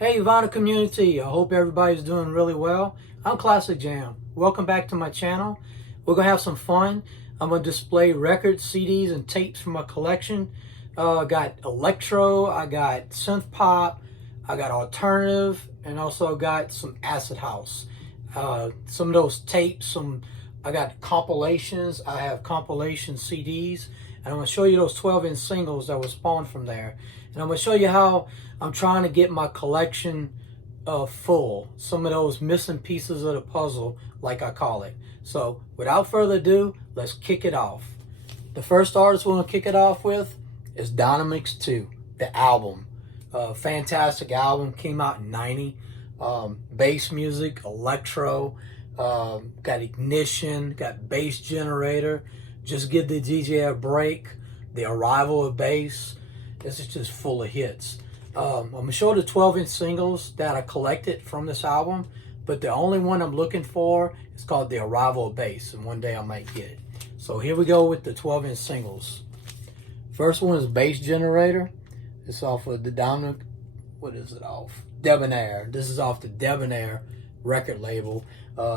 Hey Vinyl community, I hope everybody's doing really well. I'm Classic Jam. Welcome back to my channel. We're going to have some fun. I'm going to display records, CDs, and tapes from my collection. I got electro, I got synth-pop, I got alternative, and also got some acid house. Some of those tapes, I got compilations. I have compilation CDs. And I'm going to show you those 12-inch singles that were spawned from there. And I'm going to show you how I'm trying to get my collection full. Some of those missing pieces of the puzzle, like I call it. So without further ado, let's kick it off. The first artist we're going to kick it off with is Dynamics 2, the album. Fantastic album, came out in '90. Bass music, electro, got ignition, got bass generator. Just Give the DJ a Break, The Arrival of Bass. This is just full of hits. I'm going to show the 12-inch singles that I collected from this album, but the only one I'm looking for is called The Arrival of Bass, and one day I might get it. So here we go with the 12-inch singles. First one is Bass Generator. It's off of the Dominic, what is it off? Debonair. This is off the Debonair record label.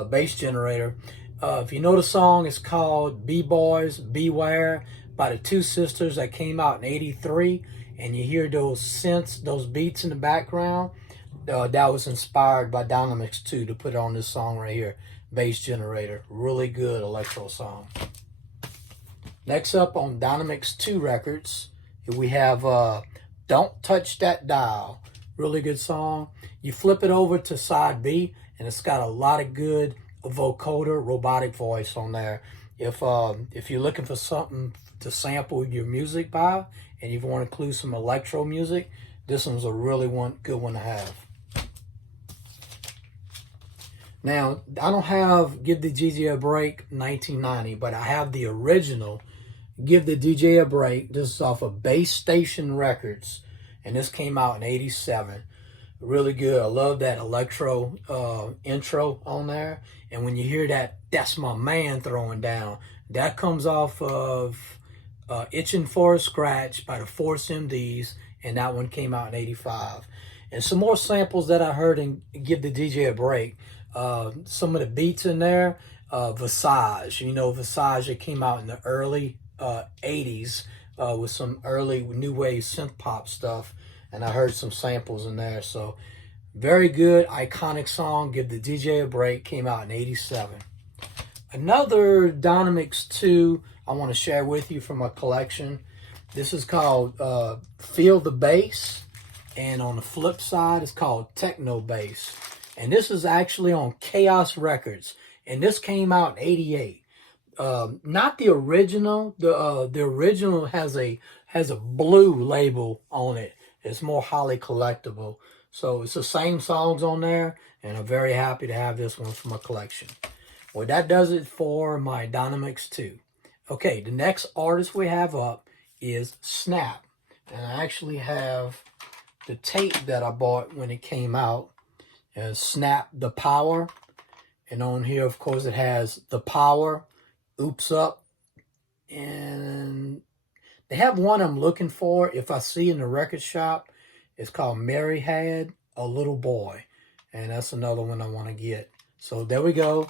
Bass Generator. If you know the song, it's called B-Boys Beware by the two sisters that came out in '83. And you hear those synths, those beats in the background. That was inspired by Dynamics 2 to put on this song right here, Bass Generator. Really good electro song. Next up on Dynamics 2 records, we have Don't Touch That Dial. Really good song. You flip it over to side B, and it's got a lot of good vocoder, robotic voice on there. If you're looking for something to sample your music by, and you want to include some electro music, this one's a really good one to have. Now, I don't have Give the DJ a Break 1990, but I have the original Give the DJ a Break. This is off of Bass Station Records, and this came out in '87. Really good. I love that electro intro on there. And when you hear that, that's my man throwing down. That comes off of Itching for a Scratch by the Force MDs, and that one came out in '85. And some more samples that I heard in Give the DJ a Break. Some of the beats in there, Visage. You know, Visage, it came out in the early '80s with some early new wave synth pop stuff. And I heard some samples in there. So very good, iconic song, Give the DJ a Break, came out in '87. Another Dynamics 2 I want to share with you from my collection. This is called Feel the Bass. And on the flip side, it's called Techno Bass. And this is actually on Chaos Records. And this came out in '88. Not the original. The original has a blue label on it. It's more highly collectible. So it's the same songs on there, and I'm very happy to have this one for my collection. Well, that does it for my Dynamics 2. Okay, the next artist we have up is Snap. And I actually have the tape that I bought when it came out. And Snap the Power. And on here, of course, it has The Power, Oops Up, and they have one I'm looking for. If I see in the record shop, it's called Mary Had a Little Boy. And that's another one I want to get. So there we go.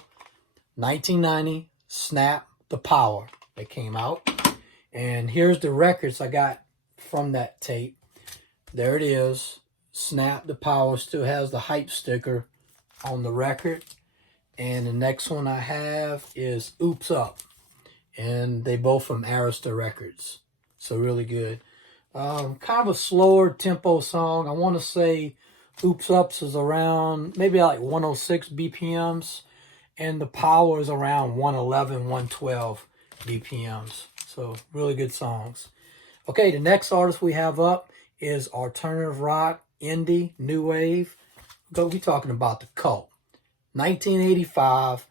1990, Snap the Power. That came out. And here's the records I got from that tape. There it is. Snap the Power still has the hype sticker on the record. And the next one I have is Oops Up. And they both from Arista Records. So really good. Kind of a slower tempo song. I want to say Oops Ups is around maybe like 106 BPMs. And the Power is around 111, 112 BPMs. So really good songs. Okay, the next artist we have up is alternative rock, indie, new wave. We're talking about The Cult. 1985.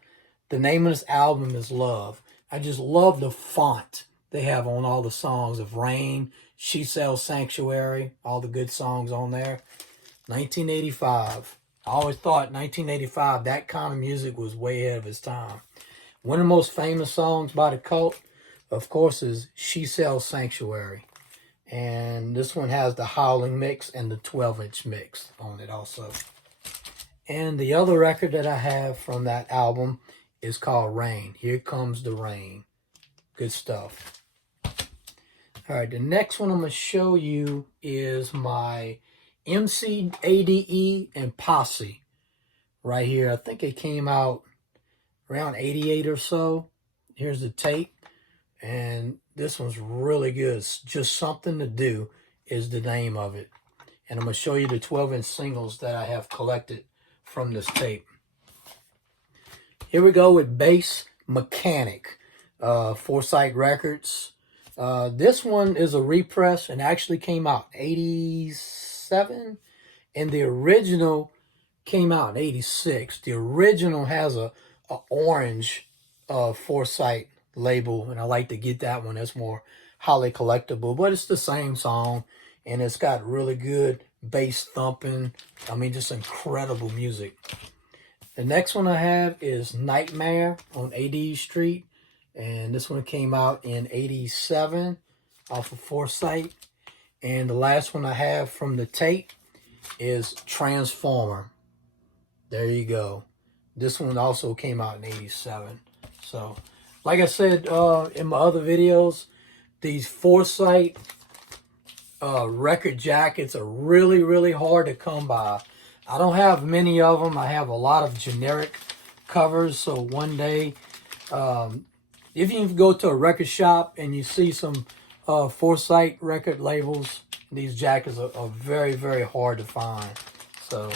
The name of this album is Love. I just love the font they have on all the songs of Rain, She Sells Sanctuary, all the good songs on there. 1985. I always thought 1985, that kind of music was way ahead of its time. One of the most famous songs by The Cult, of course, is She Sells Sanctuary. And this one has the Howling mix and the 12-inch mix on it also. And the other record that I have from that album is called Rain. Here Comes the Rain. Good stuff. All right, the next one I'm going to show you is my MC ADE and Posse right here. I think it came out around 88 or so. Here's the tape. And this one's really good. It's Just Something to Do is the name of it. And I'm going to show you the 12-inch singles that I have collected from this tape. Here we go with Bass Mechanic, Foresight Records. This one is a repress and actually came out in 87. And the original came out in 86. The original has a orange Foresight label, and I like to get that one. That's more highly collectible, but it's the same song, and it's got really good bass thumping. I mean, just incredible music. The next one I have is Nightmare on 80 Street, and this one came out in 87 off of Foresight. And the last one I have from the tape is Transformer. There you go. This one also came out in 87. So, like I said in my other videos, these Foresight record jackets are really, really hard to come by. I don't have many of them. I have a lot of generic covers. So one day, if you go to a record shop and you see some Foresight record labels, these jackets are very, very hard to find. So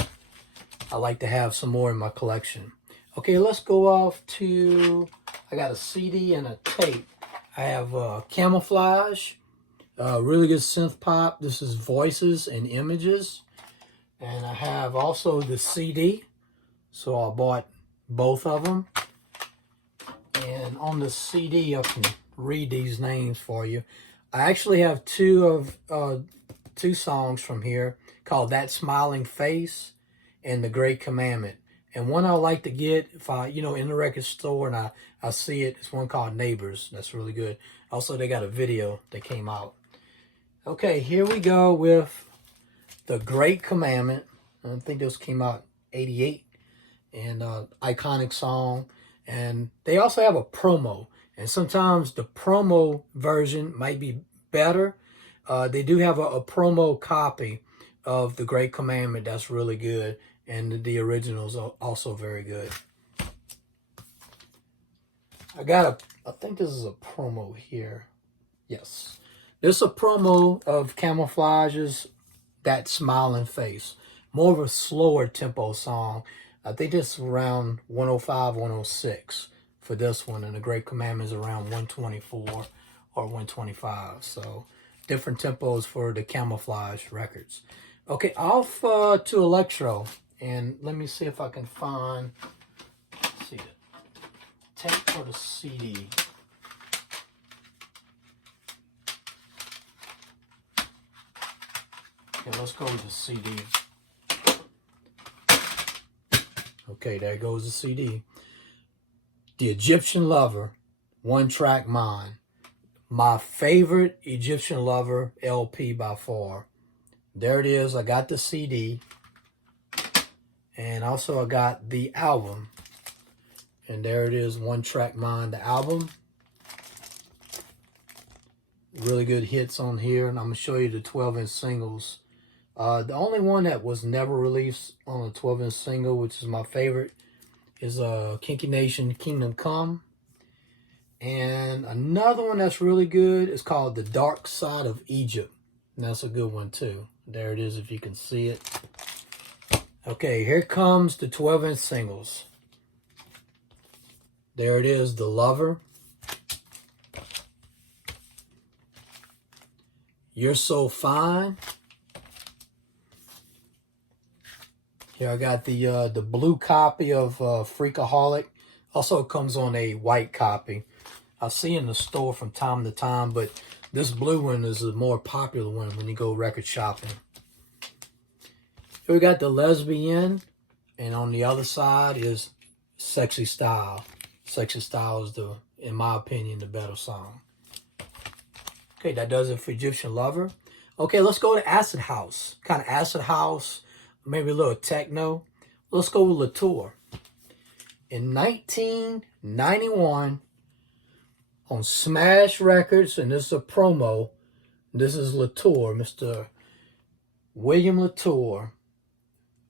I like to have some more in my collection. Okay, let's go off to, I got a CD and a tape. I have Camouflage, really good synth-pop. This is Voices and Images. And I have also the CD. So I bought both of them. And on the CD, I can read these names for you. I actually have two songs from here called That Smiling Face and The Great Commandment. And one I like to get if I, in the record store and I see it, it's one called Neighbors. That's really good. Also, they got a video that came out. Okay, here we go with The Great Commandment. I think this came out 88. And iconic song. And they also have a promo. And sometimes the promo version might be better. They do have a promo copy of The Great Commandment that's really good. And the originals are also very good. I think this is a promo here. Yes. This is a promo of Camouflage's That Smiling Face. More of a slower tempo song. I think it's around 105, 106 for this one. And The Great Commandment is around 124 or 125. So different tempos for the Camouflage records. Okay, off to Electro. And let me see if I can find, let's see, the tape for the CD. Okay, let's go with the CD. Okay, there goes the CD. The Egyptian Lover, One Track Mind. My favorite Egyptian Lover LP by far. There it is. I got the CD. And also I got the album. And there it is, One Track Mind, the album. Really good hits on here. And I'm going to show you the 12-inch singles. The only one that was never released on a 12-inch single, which is my favorite, is Kinky Nation, Kingdom Come. And another one that's really good is called The Dark Side of Egypt. And that's a good one too. There it is if you can see it. Okay, here comes the 12-inch singles. There it is, The Lover. You're So Fine. Here I got the blue copy of Freakaholic. Also comes on a white copy. I see in the store from time to time, but this blue one is a more popular one when you go record shopping. Here we got The Lesbian, and on the other side is Sexy Style. Sexy Style is, in my opinion, the better song. Okay, that does it for Egyptian Lover. Okay, let's go to Acid House. Kind of Acid House, maybe a little techno. Let's go with Latour. In 1991, on Smash Records, and this is a promo, this is Latour, Mr. William Latour,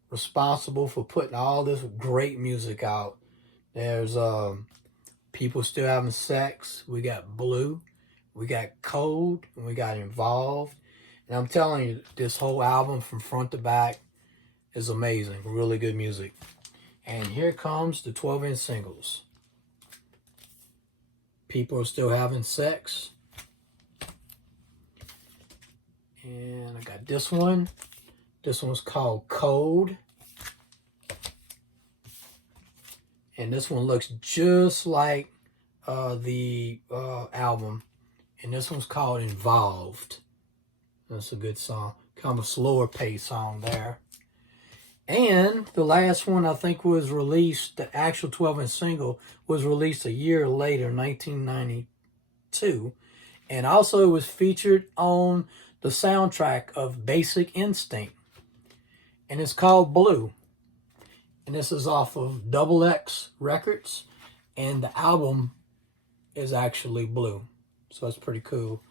responsible for putting all this great music out. There's People Still Having Sex. We got Blue. We got Cold. And we got Involved. And I'm telling you, this whole album from front to back is amazing. Really good music. And here comes the 12-inch singles. People Are Still Having Sex. And I got this one. This one's called Cold. And this one looks just like the album. And this one's called Involved. That's a good song. Kind of a slower pace song there. And the last one I think was released, the actual 12-inch single, was released a year later, 1992. And also it was featured on the soundtrack of Basic Instinct. And it's called Blue. And this is off of Double X Records. And the album is actually blue. So that's pretty cool.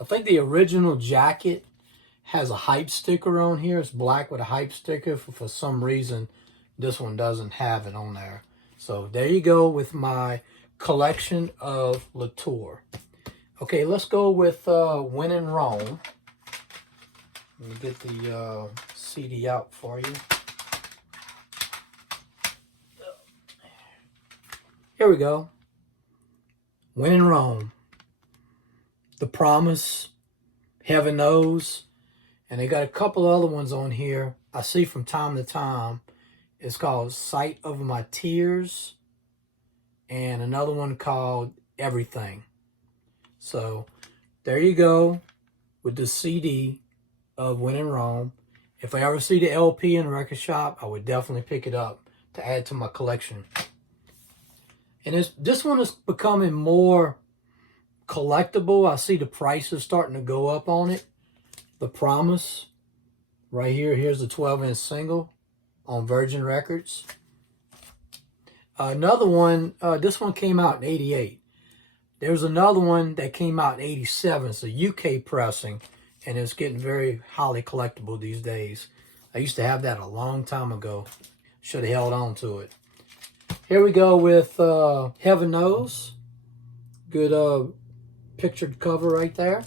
I think the original jacket has a hype sticker on here. It's black with a hype sticker. For some reason, this one doesn't have it on there. So there you go with my collection of Latour. Okay, let's go with When in Rome. Let me get the CD out for you. Here we go. When in Rome. The Promise, Heaven Knows, and they got a couple other ones on here I see from time to time. It's called Sight of My Tears, and another one called Everything. So there you go with the CD of When in Rome. If I ever see the LP in a record shop, I would definitely pick it up to add to my collection. And this one is becoming more collectible. I see the prices starting to go up on it. The Promise, right here. Here's the 12-inch single on Virgin Records. Another one, this one came out in 88. There's another one that came out in 87. It's a UK pressing, and it's getting very highly collectible these days. I used to have that a long time ago. Should have held on to it. Here we go with Heaven Knows. Good pictured cover right there.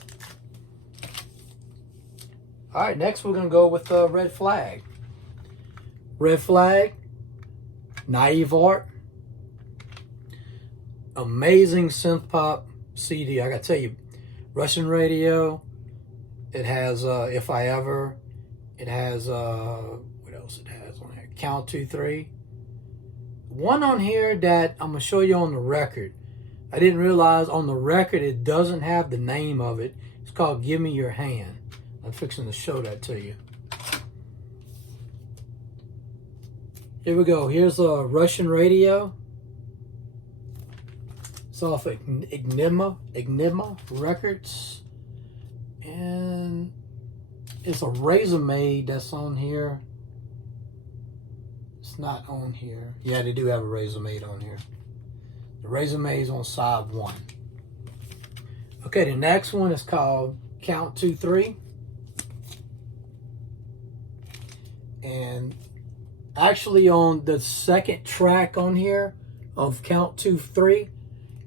All right, next we're going to go with Red Flag. Red Flag, Naive Art. Amazing synth-pop CD. I got to tell you, Russian Radio. It has If I Ever. It has, what else it has on here? Count 2, 3. One on here that I'm going to show you on the record. I didn't realize on the record it doesn't have the name of it. It's called Give Me Your Hand. I'm fixing to show that to you. Here we go. Here's a Russian Radio. It's off of Enigma Records. And it's a Razor Maid that's on here. It's not on here. Yeah, they do have a Razor Maid on here. The Razor Maid's on side 1. Okay, the next one is called Count 2, 3. And actually on the second track on here of Count 2, 3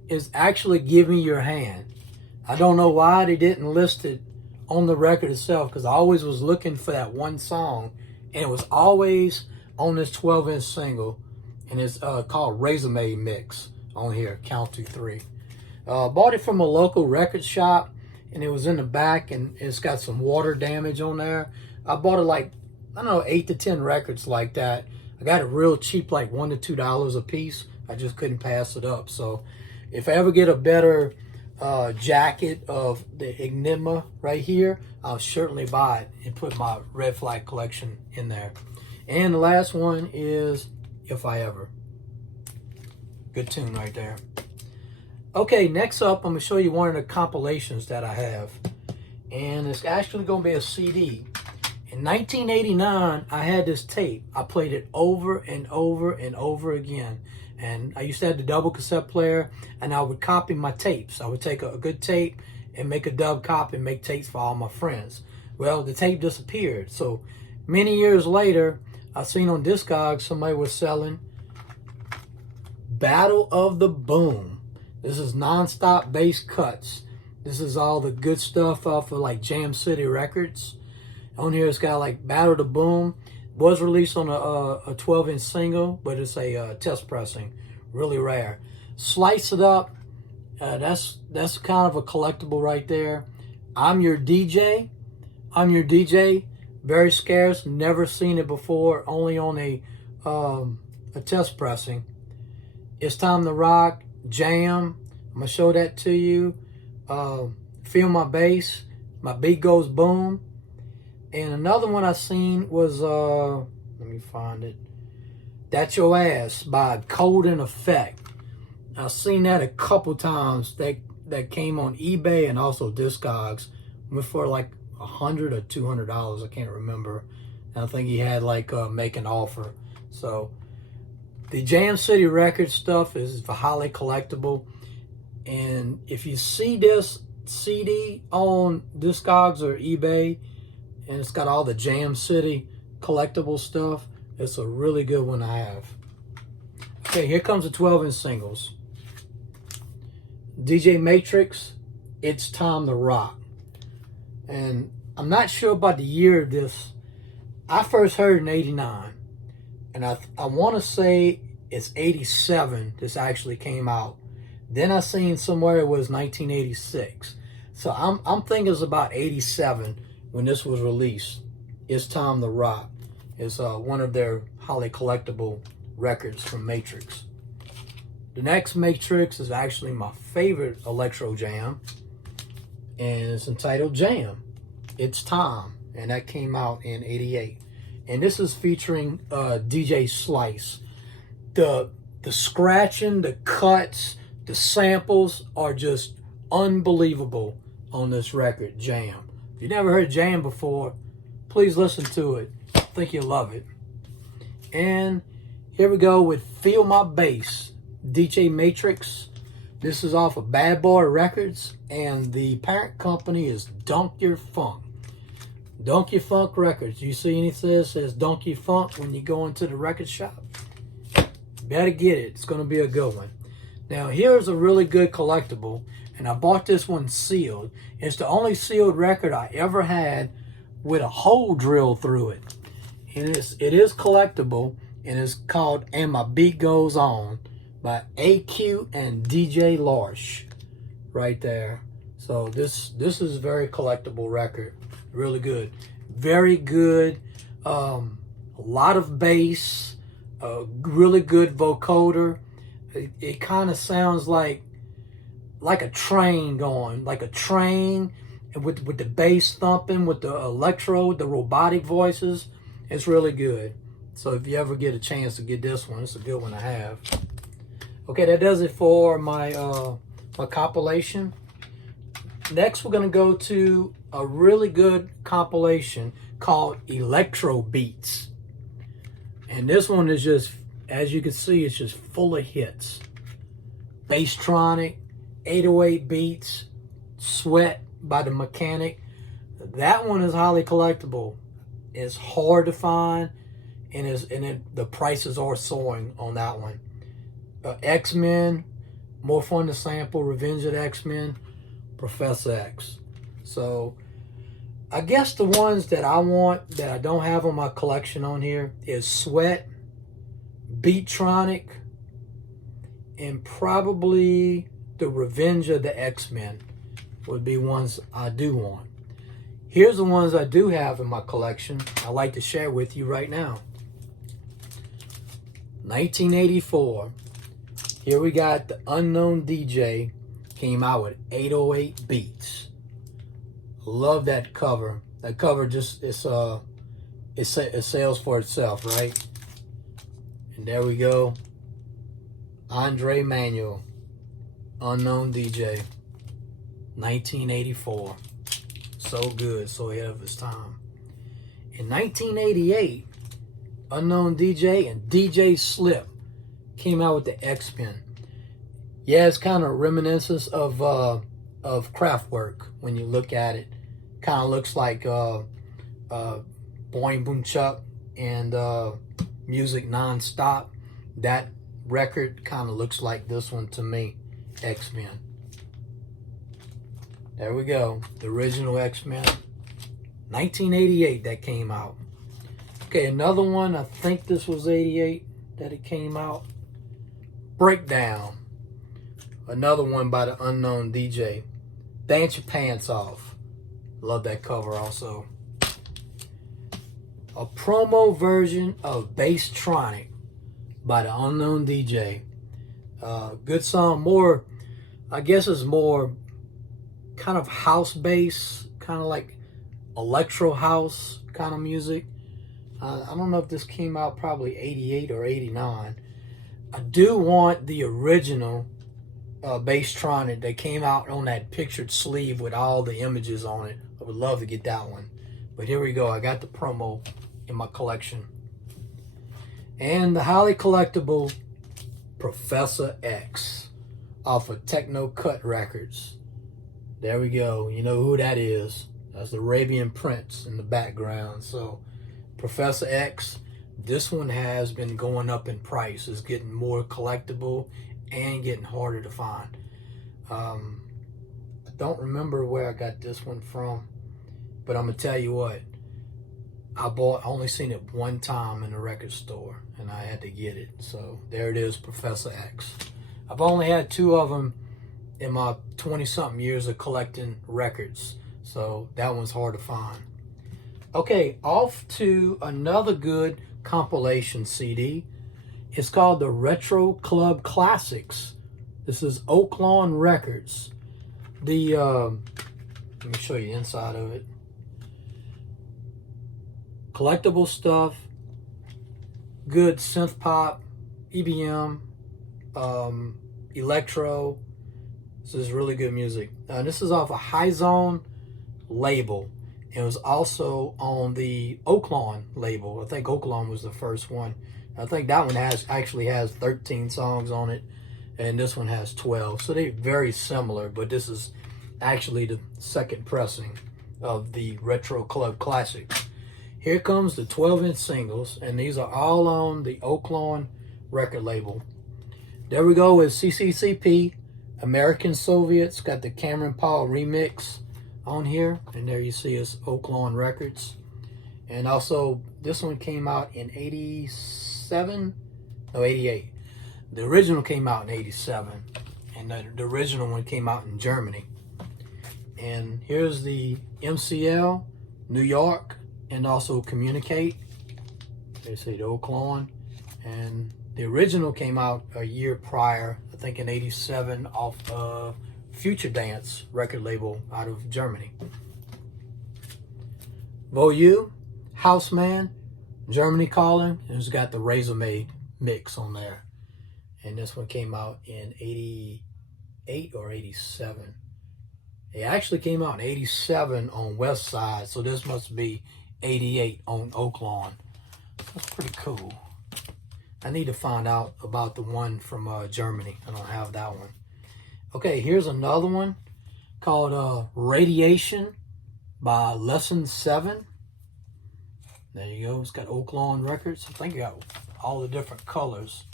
is actually Give Me Your Hand. I don't know why they didn't list it on the record itself, because I always was looking for that one song, and it was always on this 12-inch single, and it's called Razor Maid Mix on here, Count 2, 3. Bought it from a local record shop, and it was in the back, and it's got some water damage on there. I bought it like, I don't know, 8 to 10 records like that. I got it real cheap, like $1 to $2 a piece. I just couldn't pass it up. So if I ever get a better jacket of the Enigma right here, I'll certainly buy it and put my Red Flag collection in there. And the last one is If I Ever. Good tune right there. Okay, next up, I'm going to show you one of the compilations that I have. and it's actually going to be a CD. In 1989, I had this tape. I played it over and over and over again. And I used to have the double cassette player, and I would copy my tapes. I would take a good tape and make a dub copy and make tapes for all my friends. Well, the tape disappeared. So many years later, I seen on Discogs somebody was selling Battle of the Boom. This is non-stop bass cuts. This is all the good stuff off of like Jam City Records. On here it's got like Battle of the Boom. Was released on a 12-inch single, but it's a test pressing. Really rare. Slice It Up. That's kind of a collectible right there. I'm Your DJ. I'm Your DJ. Very scarce. Never seen it before. Only on a test pressing. It's Time to Rock. Jam. I'm going to show that to you. Feel My Bass. My Beat Goes Boom. And another one I seen was, let me find it. That's Your Ass by Cold in Effect. I've seen that a couple times. That came on eBay and also Discogs. Went for like $100 or $200. I can't remember. And I think he had like make an offer. So the Jam City Records stuff is highly collectible. And if you see this CD on Discogs or eBay, and it's got all the Jam City collectible stuff, it's a really good one to have. Okay, here comes the 12-inch singles. DJ Matrix, It's Time to Rock. And I'm not sure about the year of this. I first heard in 89. And I want to say it's 87 this actually came out. Then I seen somewhere it was 1986. So I'm thinking it's about 87 when this was released. It's Time to Rock. It's one of their highly collectible records from Matrix. The next Matrix is actually my favorite electro jam, and it's entitled Jam. It's Time, and that came out in 88. And this is featuring DJ Slice. The scratching, the cuts, the samples are just unbelievable on this record, Jam. If you never heard Jam before, please listen to it. I think you'll love it. And here we go with Feel My Bass, DJ Matrix. This is off of Bad Boy Records, and the parent company is Donkey Funk. Donkey Funk Records. You see anything that says Donkey Funk when you go into the record shop? Better get it. It's going to be a good one. Now, here's a really good collectible, and I bought this one sealed. It's the only sealed record I ever had with a hole drilled through it. And it is collectible, and it's called And My Beat Goes On by AQ and DJ Larsh. Right there. So this is a very collectible record. Really good. Very good. A lot of bass. A really good vocoder. It kind of sounds like a train going, like a train, and with the bass thumping, with the electro, the robotic voices. It's really good. So if you ever get a chance to get this one, it's a good one to have. Okay, that does it for my my compilation. Next, we're gonna go to a really good compilation called Electro Beats, and this one is just, as you can see, it's just full of hits. Basstronic, 808 beats, Sweat by The Mechanic. That one is highly collectible. It's hard to find, and the prices are soaring on that one. X-Men, more fun to sample. Revenge of the X-Men, Professor X. So I guess the ones that I want that I don't have on my collection on here is Sweat, Beatronic, and probably the Revenge of the X-Men would be ones I do want. Here's the ones I do have in my collection I'd like to share with you right now. 1984. Here we got the Unknown DJ, came out with 808 beats. Love that cover. That cover just, it sells for itself, right? And there we go. Andre Manuel, Unknown DJ, 1984. So good, so ahead of his time. In 1988, Unknown DJ and DJ Slip came out with the X-Pen. Yeah, it's kind of reminiscence of Kraftwerk when you look at it. Kind of looks like Boing Boom Chuck and Music Non-Stop. That record kind of looks like this one to me, X-Men. There we go, the original X-Men, 1988 that came out. Okay, another one, I think this was 88 that it came out. Breakdown, another one by the Unknown DJ. Dance Your Pants Off, love that cover also. A promo version of Basstronic by the Unknown DJ. Good song, more, I guess it's more kind of house bass, kind of like electro house kind of music. I don't know if this came out probably 88 or 89. I do want the original Basstronic that came out on that pictured sleeve with all the images on it. I would love to get that one. But here we go. I got the promo in my collection. And the highly collectible Professor X off of Techno Cut Records. There we go. You know who that is. That's the Arabian Prince in the background. So Professor X, this one has been going up in price. It's getting more collectible and getting harder to find. I don't remember where I got this one from, but I'm gonna tell you what, I only seen it one time in the record store and I had to get it. So there it is, Professor X. I've only had 2 of them in my 20-something years of collecting records, so that one's hard to find. Okay, off to another good compilation CD. It's called the Retro Club Classics. This is Oak Lawn Records. Let me show you the inside of it. Collectible stuff, good synth pop, EBM, electro. This is really good music. This is off a High Zone label. It was also on the Oak Lawn label. I think Oak Lawn was the first one. I think that one actually has 13 songs on it, and this one has 12. So they're very similar, but this is actually the second pressing of the Retro Club Classics. Here comes the 12-inch singles, and these are all on the Oak Lawn record label. There we go with CCCP, American Soviets, got the Cameron Paul remix on here, and there you see it's Oak Lawn Records. And also this one came out in 87, no 88. The original came out in 87, and the original one came out in Germany. And here's the MCL, New York, and also Communicate. They say the Oak Lawn. And the original came out a year prior, I think in 87, off Future Dance record label out of Germany. Voyou, Houseman, Germany Calling, and it's got the Razor Made mix on there. And this one came out in 88 or 87. It actually came out in 87 on West Side, so this must be 88 on Oak Lawn. That's pretty cool. I need to find out about the one from Germany. I don't have that one. Okay, here's another one called Radiation by Lesson 7. There you go. It's got Oak Lawn Records. I think it got all the different colors.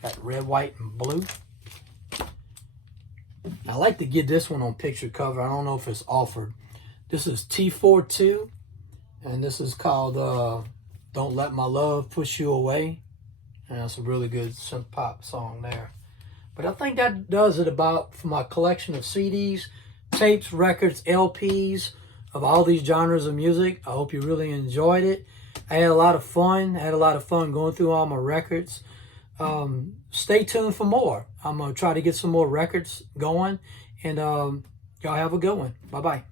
Got red, white, and blue. I like to get this one on picture cover. I don't know if it's offered. This is T42, and this is called Don't Let My Love Push You Away. And that's a really good synth pop song there. But I think that does it about for my collection of CDs, tapes, records, LPs of all these genres of music. I hope you really enjoyed it. I had a lot of fun. I had a lot of fun going through all my records. Stay tuned for more. I'm going to try to get some more records going. And y'all have a good one. Bye-bye.